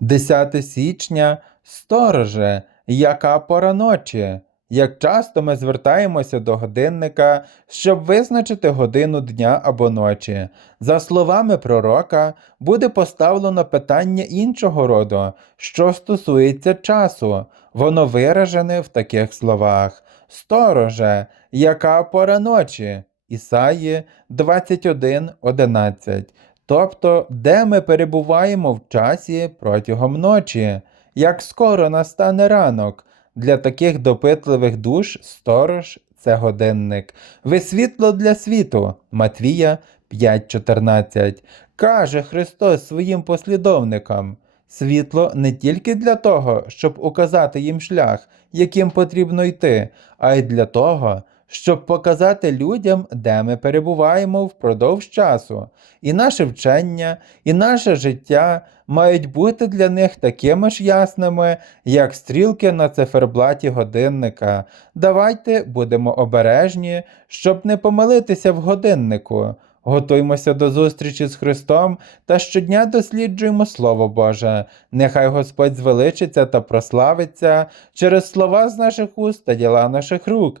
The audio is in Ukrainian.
10 січня стороже, яка пора ночі. Як часто ми звертаємося до годинника, щоб визначити годину дня або ночі. За словами пророка, буде поставлено питання іншого роду, що стосується часу. Воно виражене в таких словах: Стороже, яка пора ночі? Ісаї 21.11. Тобто, де ми перебуваємо в часі протягом ночі, як скоро настане ранок. Для таких допитливих душ сторож це годинник. Ви світло для світу. Матвія 5.14. Каже Христос своїм послідовникам. Світло не тільки для того, щоб указати їм шлях, яким потрібно йти, а й для того, щоб показати людям, де ми перебуваємо впродовж часу. І наше вчення, і наше життя мають бути для них такими ж ясними, як стрілки на циферблаті годинника. Давайте будемо обережні, щоб не помилитися в годиннику. Готуймося до зустрічі з Христом та щодня досліджуємо Слово Боже. Нехай Господь звеличиться та прославиться через слова з наших уст та діла наших рук.